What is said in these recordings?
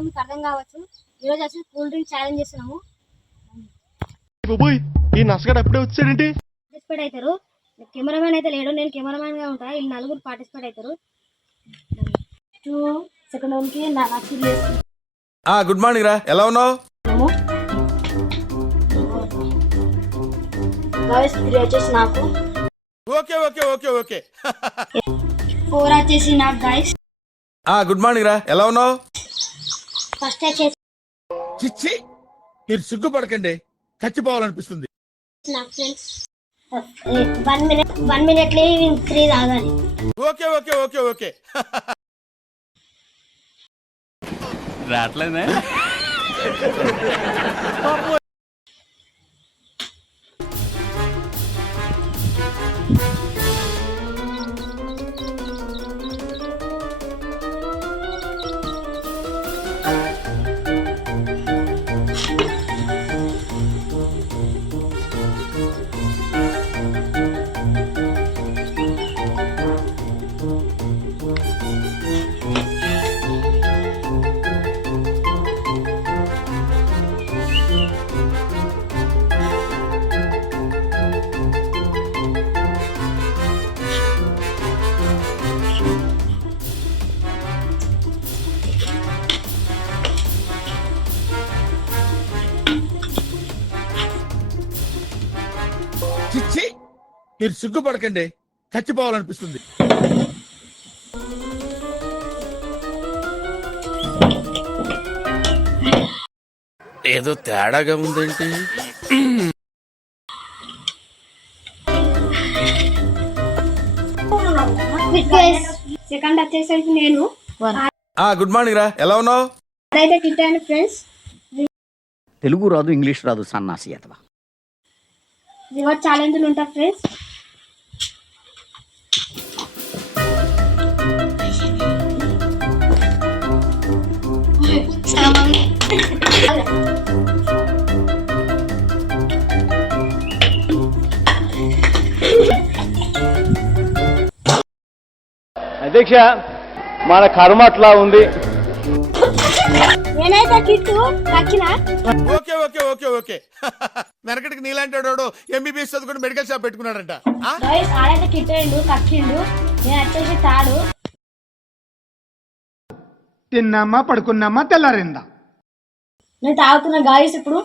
అర్థం మీకు అర్థం కావచ్చు. ఈరోజు వచ్చి కూల్ డ్రింక్ ఛాలెంజ్ చేస్తున్నాము. ఈ నసగాడు అప్పుడే వచ్చాడేంటి? పార్టిసిపేట్ అవుతారు. కెమెరామ్యాన్ అయితే లేడు, నేను కెమెరామ్యాన్ గా ఉంటా. వీళ్ళు నలుగురు పార్టిసిపేట్ అవుతారు. సెకండ్ వన్ కి గుడ్ మార్నింగ్ రా, ఎలా ఉన్నావు? వచ్చేసి నాకు ఓకే ఓకే ఓకే ఓకే 4 వచ్చేసి నాకు గైస్. గుడ్ మార్నింగ్ రా, ఎలా ఉన్నావు? ఫస్ట్ వచ్చేసి చిచ్చి, మీరు సిగ్గుపడకండి, చచ్చిపోవాలనిపిస్తుంది. నాకు ఫ్రెండ్స్ 1 minute 3 తాగాలి. ఓకే ఓకే ఓకే ఓకే రావట్లేదే. చిచ్చి, మీరు సిగ్గుపడకండి, చచ్చిపోవాలనిపిస్తుంది. ఏదో తేడాగా ఉందేంటి? సెకండ్ వచ్చేసరికి నేను. గుడ్ మార్నింగ్ రా, ఎలా ఉన్నావు? అదైతే తిట్టాను ఫ్రెండ్స్. తెలుగు రాదు, ఇంగ్లీష్ రాదు, సన్నాసి అతవా. రివార్డ్ ఛాలెంజ్లు ఉంటాయి ఫ్రెండ్స్. అధ్యక్ష, మన కర్మ అట్లా ఉంది. నేనైతే కిట్టు దక్షిణ. ఓకే ఓకే ఓకే ఓకే వెనకటికి నీలాంటి వాడు ఎంబీబీఎస్ చదువుకుని మెడికల్ షాప్ పెట్టుకున్నాడంట. ఆడైతే కిట్టేయండు కక్కిండు, నేను వచ్చేసి తాడు. తిన్నామా పడుకున్నామా తెల్లారిందా. నేను తాగుతున్నా గాయస్ ఇప్పుడు.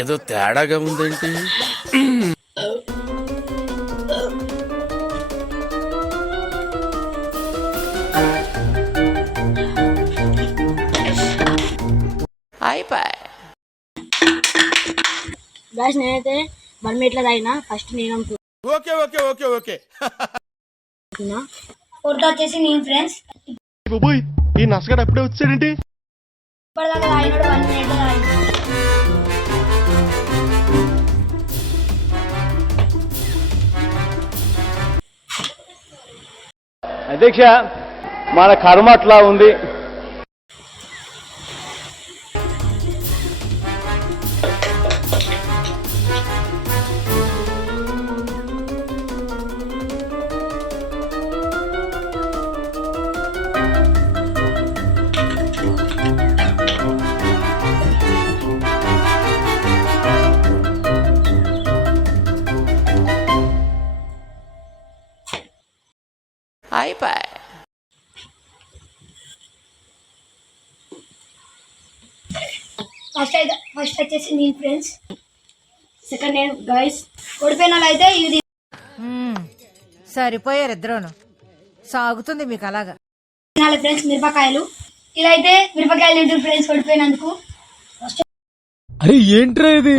ఏదో తేడాగా ఉందేంటి? గాయస్ నేనైతే 1 minute తాగినా. ఫస్ట్ నేను okay okay okay okay fourth వచ్చేసి నేను ఫ్రెండ్స్. ఈ నసగాడు అప్పుడే వచ్చాడేంటి? ఇప్పటిదాకా తాగినాడు 1 minute తాగిన. అధ్యక్ష, మన కర్మ అట్లా ఉంది. ఫస్ట్ వచ్చేసి నేను ఫ్రెండ్స్. సెకండ్ నేను గైస్. ఓడిపోయిన వాళ్ళు అయితే ఇది సరిపోయారు ఇద్దరును. సాగుతుంది మీకు అలాగా. ఫ్రెండ్స్ మిరపకాయలు. ఇదైతే మిరపకాయలు తింటారు ఫ్రెండ్స్ ఓడిపోయినందుకు. అరే ఏంట్రా ఇది?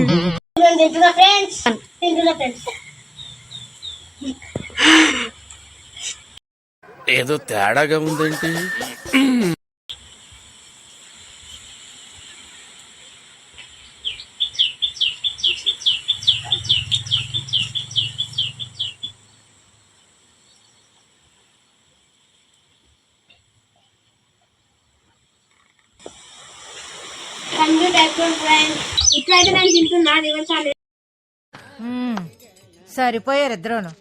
తింటున్నా ఫ్రెండ్స్, తింటున్నా ఫ్రెండ్స్. ఏదో తేడాగా ఉందేంటి? ఇప్పుడైతే నేను తింటున్నా, దిగొచ్చాలి. సరిపోయారు ఇద్దరును.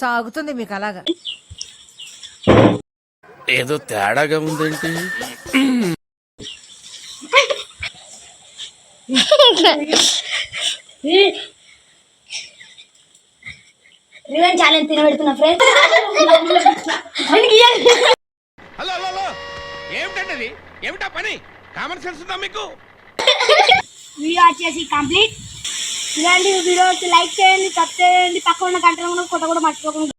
సాగుతుంది మీకు అలాగా. ఏదో తేడాగా ఉందేంటి? రివెంజ్ ఛాలెంజ్ తినబెడుతున్నా ఫ్రెండ్స్. హలో హలో హలో, ఏమిటండి అది? ఏమిటా పని? కామన్ సెన్స్ ఉందా మీకు? వీడియో వచ్చేసి కంప్లీట్. ఇలాంటి వీడియోస్ లైక్ చేయండి, సబ్స్క్రైబ్ చేయండి, పక్కన ఉన్న గంటలు కూడా కొట్ట కూడా మర్చిపోకుండా.